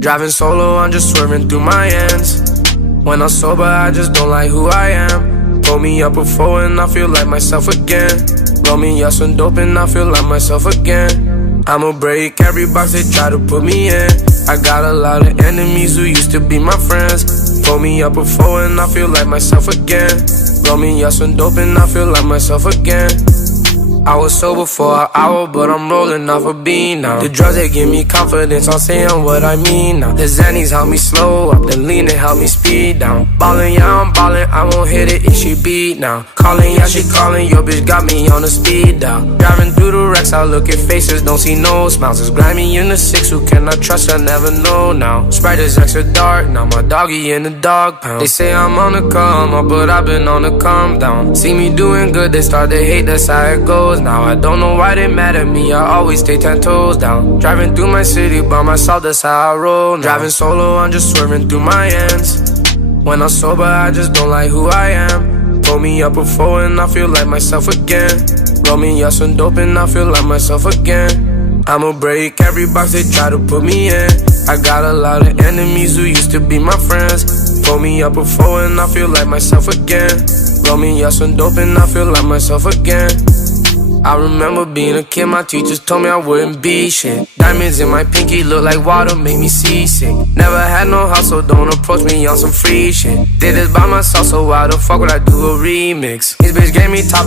Driving solo, I'm just swerving through my ends. When I'm sober, I just don't like who I am. Pull me up before and I feel like myself again. Roll me up some dope and I feel like myself again. I'ma break every box they try to put me in. I got a lot of enemies who used to be my friends. Pull me up before and I feel like myself again. Roll me up some dope and I feel like myself again. I was sober for an hour, but I'm rolling off a bean now. The drugs, they give me confidence, I'm saying what I mean now. The Xannies help me slow up, the lean, they help me speed down. Ballin', yeah, I'm ballin', I won't hit it if she beat now. Callin', yeah, she callin', your bitch got me on the speed dial. Driving through the wrecks, I look at faces, don't see no smiles. It's grimy in the six, who can I trust, I never know now. Sprite is extra dark, now my doggy in the dog pound. They say I'm on the come up, but I've been on the calm down. See me doing good, they start to hate, that's how it goes. Now I don't know why they mad at me, I always stay 10 toes down. Driving through my city by myself, that's how I roll now. Driving solo, I'm just swerving through my ends. When I'm sober, I just don't like who I am. Pull me up before and I feel like myself again. Roll me up some dope and I feel like myself again. I'ma break every box they try to put me in. I got a lot of enemies who used to be my friends. Pull me up before and I feel like myself again. Roll me up some dope and I feel like myself again. I remember being a kid, my teachers told me I wouldn't be shit. Diamonds in my pinky look like water, make me seasick. Never had no house, so don't approach me on some free shit. Did this by myself, so why the fuck would I do a remix? This bitch gave me top